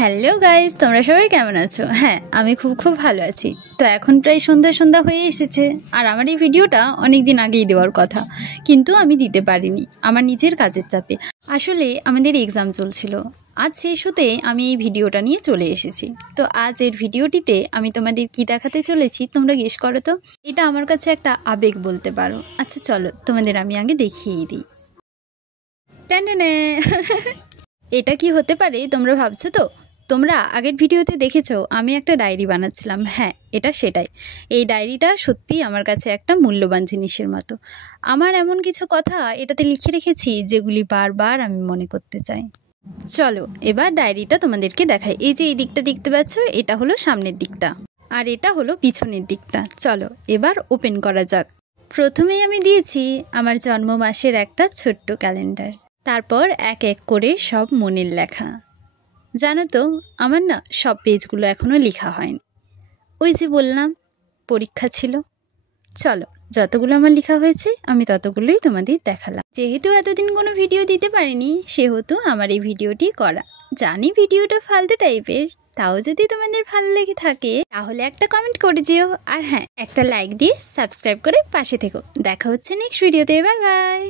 Hello guys, তোমরা সবাই কেমন আছো? হ্যাঁ, আমি খুব খুব ভালো আছি। তো এখন প্রায় সন্ধ্যা সন্ধ্যা হয়ে এসেছে, আর আমার এই ভিডিওটা অনেক দিন আগেই দেওয়ার কথা, কিন্তু আমি দিতে পারিনি আমার নিজের কাজের চাপে। আসলে আমাদের এক্সাম চলছিল, আজ শেষ হতে আমি এই ভিডিওটা নিয়ে চলে এসেছি। তো আজ এর ভিডিওটিতে আমি তোমাদের কি দেখাতে চলেছি তোমরা গেস করো তো। এটা আমার কাছে একটা আবেগ বলতে পারো। আচ্ছা চলো তোমাদের আমি আগে দেখিয়ে দিই। টানটানে এটা কি হতে পারে তোমরা ভাবছো তো? তোমরা আগের ভিডিওতে দেখেছো আমি একটা ডায়েরি বানাচ্ছিলাম। হ্যাঁ, এটা সেটাই। এই ডায়েরিটা সত্যিই আমার কাছে একটা মূল্যবান জিনিসের মতো। আমার এমন কিছু কথা এটাতে লিখে রেখেছি যেগুলি বারবার আমি মনে করতে চাই। চলো এবার ডায়েরিটা তোমাদেরকে দেখাই। এই যে এই দিকটা দেখতে পাচ্ছ, এটা হলো সামনের দিকটা, আর এটা হলো পিছনের দিকটা। চলো এবার ওপেন করা যাক। প্রথমেই আমি দিয়েছি আমার জন্ম মাসের একটা ছোট্ট ক্যালেন্ডার, তারপর এক এক করে সব মনের লেখা। জানো তো, আমার না সব পেজগুলো এখনও লেখা হয়নি। ওই যে বললাম পরীক্ষা ছিল। চলো যতগুলো আমার লেখা হয়েছে আমি ততগুলোই তোমাদের দেখালাম। যেহেতু এতদিন কোনো ভিডিও দিতে পারিনি, সেহেতু আমার এই ভিডিওটি করা। জানি ভিডিওটা ফালতু টাইপের, তাও যদি তোমাদের ভালো লেগে থাকে তাহলে একটা কমেন্ট করে যেও, আর হ্যাঁ, একটা লাইক দিয়ে সাবস্ক্রাইব করে পাশে থেকো। দেখা হচ্ছে নেক্সট ভিডিওতে। Bye bye.